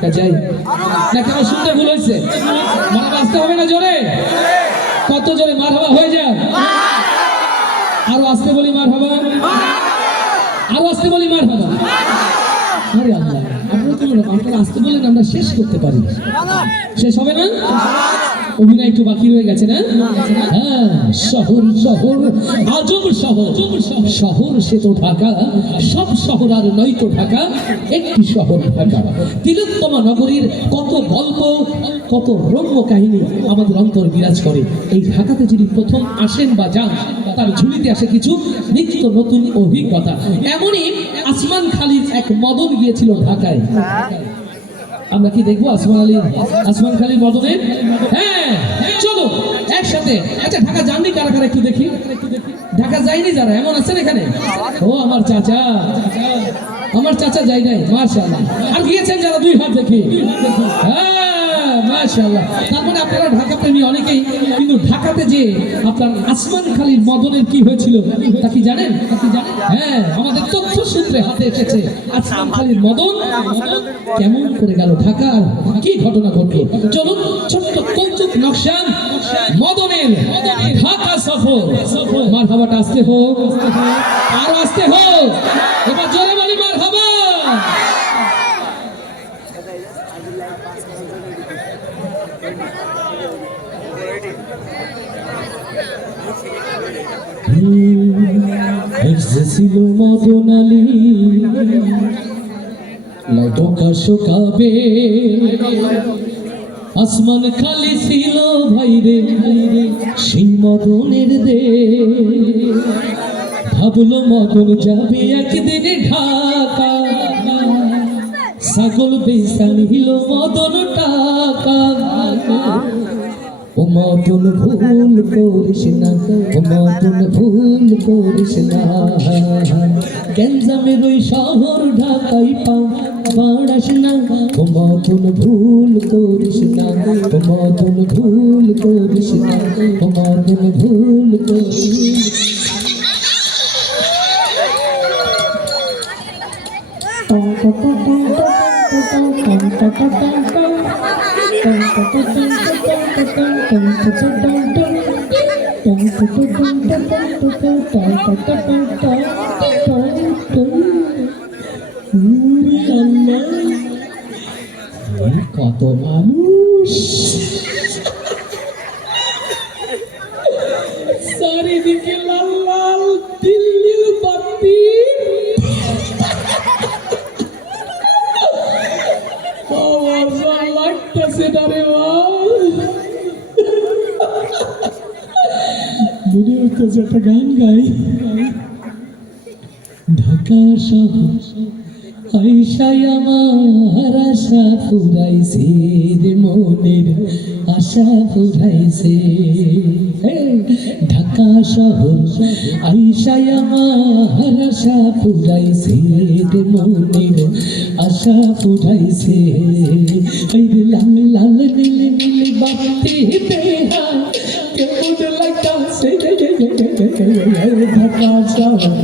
ঢাকা যাই না কেন? শুনতে ভুল হয়েছে? মানে বাঁচতে হবে না জোরে? কত জোরে মারহাবা হয়ে যায়? আরো আসতে বলি মারহাবা, আরো আসতে বলি মারহাবা। আরে আল্লাহ, আপনারা তো আপনারা আসতে বলেন, আমরা শেষ করতে পারি। শেষ হবে না? অভিনয় একটু বাকি রয়ে গেছে না? হ্যাঁ, শহর শহর আজব শহর, শহর সে তো ঢাকা, সব শহর আর নয় তো ঢাকা, একটি শহর ঢাকা। তিলোত্তমা নগরীর কত গল্প, কত রম্য কাহিনী আমাদের অন্তর বিরাজ করে। এই ঢাকাতে যিনি প্রথম আসেন বা যান, তার ঝুলিতে আসে কিছু নিত্য নতুন অভিজ্ঞতা। এমনই আসমান খালির এক মদন গিয়েছিল ঢাকায়। আমরা কি দেখবো আসমান খালির মদনের? হ্যাঁ, চলো একসাথে। আচ্ছা, ঢাকা যাননি কারা কারা একটু দেখি? ঢাকা যায়নি যারা, এমন আছেন এখানে? ও আমার চাচা, আমার চাচা যাই নাই, মাশাআল্লাহ। আর গিয়েছেন যারা, দুই হাত দেখি। হ্যাঁ, মাশাআল্লাহ। তারপরে আপনারা ঢাকা প্রেমী অনেকেই, কিন্তু ঢাকাতে যে আপনার আসমান খালির মদনের কি হয়েছিল তা কি জানেন? হ্যাঁ, আমাদের তথ্য সূত্রে হাতে এসেছে আসমান খালির মদন কেমন করে গেল ঢাকার, কি ঘটনা ঘটলো। চলুন ছোট্ট কৌতুক নকশা মদনের ঢাকা সফর। মারহাবাটা আসতে হোক, আর আসতে হোক, এবার জোরে বলি মারহাবা। ছিল মদন আলী ঢোকা শোকাবে, আসমান খালি ছিল ভাইরে সেই মদনের দে। ভাবলো মদন যাবে একদিনে ঢাকা, ছাগল বেচা নিল মদন টাকা। ও মদন ভুল করিস না, ও মদন ভুল করিস না, গেঞ্জামের ওই শহর ঢাকায় বাড়াস না। ও মদন ভুল করিস না, ও মদন ভুল করিস না, ও মদন ভুল করিস। কত মানুষ চারিদিকে লাল লাল দিল্লির বাতি, লাগতেছে না রে মনে হচ্ছে একটা গান গাই। ঢাকা শহর আইসাই আমার আশা ফুরাইছে রে, মনের আশা ফুরাইছে। ঢাকা শহর আইসাই আমার আশা ফুরাইছে রে, মনের আশা ফুরাইছে। লাল লাল নীল নীল বাতি বেহা কেমন লাগতাছে ঢাকা শহর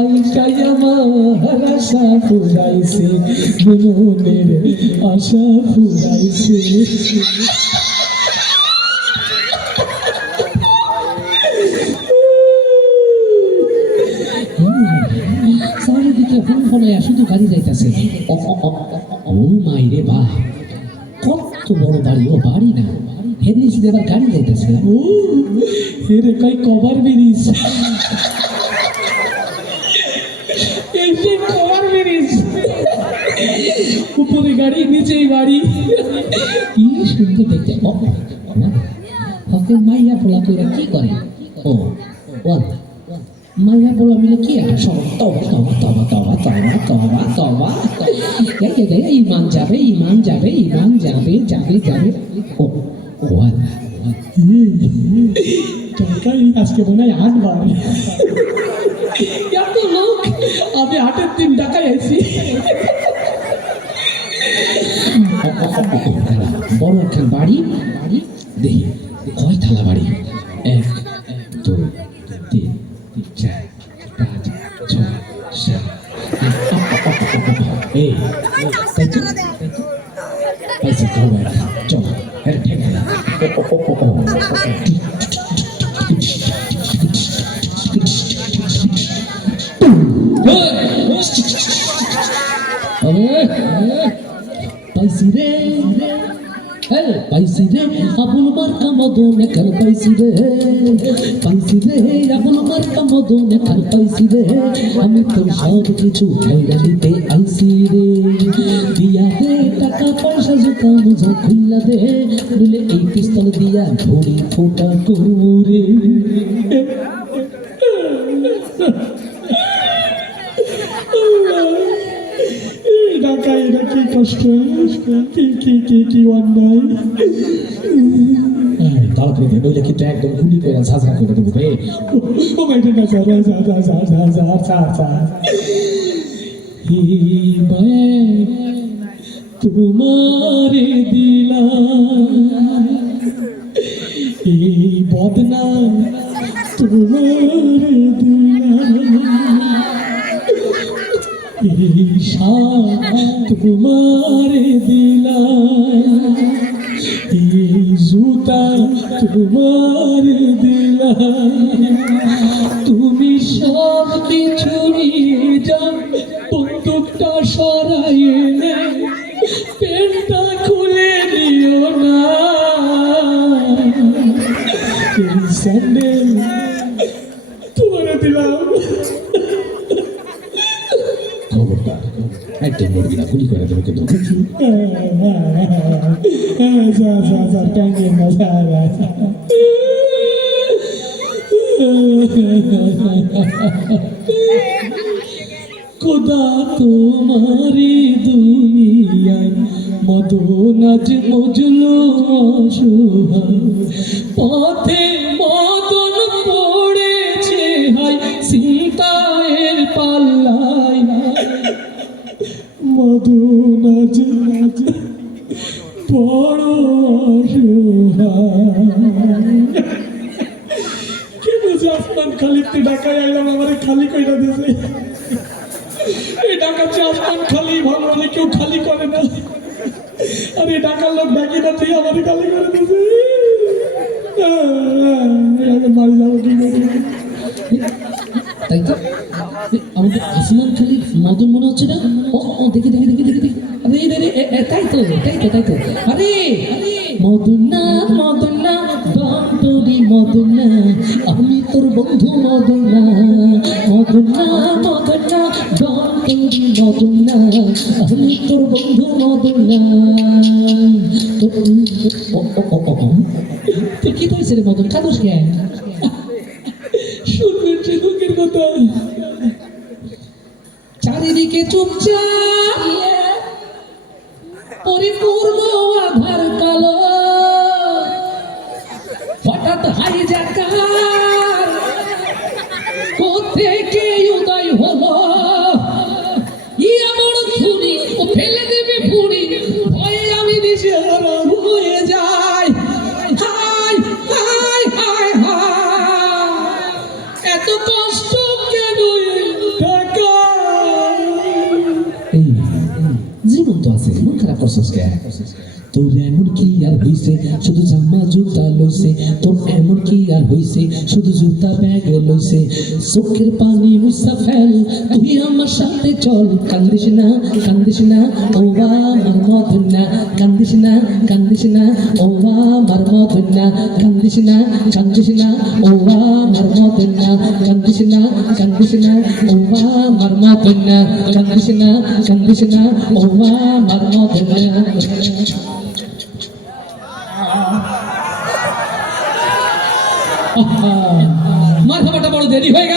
আইসাই আমার আশা ফুরাইছে, মনের আশা ফুরাইছে। চারিদিকে ফোনফোনাইয়া শুধু গাড়ি যাইতেছে। ও মাইরে বা, কত বড় বাড়ি! ও বাড়ি না, হেরিস দেবার গাড়ি যাইতেছে। ও হেরে কই কভার ব্রিজ, কভার ব্রিজ, উপরে গাড়ি নিচেই বাড়ি, কি সুন্দর দেখতে। মাইয়া পোলা তোরা কি করে? ও মাইয়া পোলা মিলে কি একটা সব তবা তবা তবা তবা তবা তবা তবা, ইমান যাবে, ইমান যাবে, ইমান যাবে, যাবে যাবে। ও ও টাকাই আজকে মনে হয় 8 বার। এত লোক, আমি 8-এর দিন ঢাকায় আইছি। বড় একটা বাড়ি, দেখি কয় থালা বাড়ি? 1 2 3 4 5 6 7। এই पैसे हो गया चलो अरे ठीक है पैसे रे पैसे रे अबुल मार्का मदने कर पैसे रे अबुल मार्का मदने कर पैसे रे আমি তোর সব কিছু খাইরা দিতে আইছি রে দিয়া দে টাকা পয়সা জুতা মোজা খুইলা দে নইলে এই পিস্তল দিয়া ঘড়ি ফোটা করে ঢাকা এটা কি কষ্ট কি অন্যায় তাড়াতাড়ি দে নইলে কিন্তু একদম গুলি করে ঝাঁঝা করে দেবো রে ও বাইরে না যা হি मैं तुम्हारे दिला এই বদনা তোমারে दिला तुम्हारे दिला जूता तुम्हारे दिला তুমি সব কিছু নিয়ে যাও বন্দুকটা সরাইয়ে নে পেনটা খুলে দিও না স্যান্ডেল তোমারে দিলাম খবরদার একদম নড়বি না গুলি করে দেবো কিন্তু खुदा तुम्हारी दुनिया मदन आज मजलू पथे मदन पड़ेছে हाय চিন্তায়ের পাল্লায় মদন আজ বড় কেন আসমান খালিতে ঢাকায় আইলাম আমার খালি কইরা দিয়েছে এই ঢাকাতে আসমান খালি ভালো হলে কেউ খালি করে না আর এই ঢাকার লোক ডাকি না তুই আমার খালি করে দিয়েছে মারি যাবো কি তাই তো আমাদের আসমান খালি মদন মনে হচ্ছে না ও দেখি আরে তাই তো আরে মদন না দন্তরি মদন না আমি তোর বন্ধু মদন না দন্তরি মদন না আমি তোর বন্ধু মদন না তোর কি হয়েছে রে মদন কাঁদোস কে শুনবেন সে দুঃখের কথা চারিদিকে চুপচাপ পরিপূর্ণ আধার কালো হঠাৎ হাইজাকার কোত্থেকে উদয় হলো এমন ছুরি ও ফেলে দেবে পুরি ভয়ে আমি দিশেহারা হয়ে যাই হায় এত কষ্ট কেন জীবন তো আছে মন খারাপ করছিস কে তোর এমন কি আর হইছে শুধু জামা জুতা লইছে তোর এমন কি আর হইছে শুধু জুতা ব্যাগ লইছে চোখের পানি মুছা ফেল তুই আমার সাথে চল কান্দিস না ও আমার মদন না কান্দিস না ও আমার মদন না কান্দিস না ও আমার মদন না কান্দিস না ও আমার মদন না কান্দিস না ও আমার মদন না মাথাটা বড় দেরি হয়ে গেল।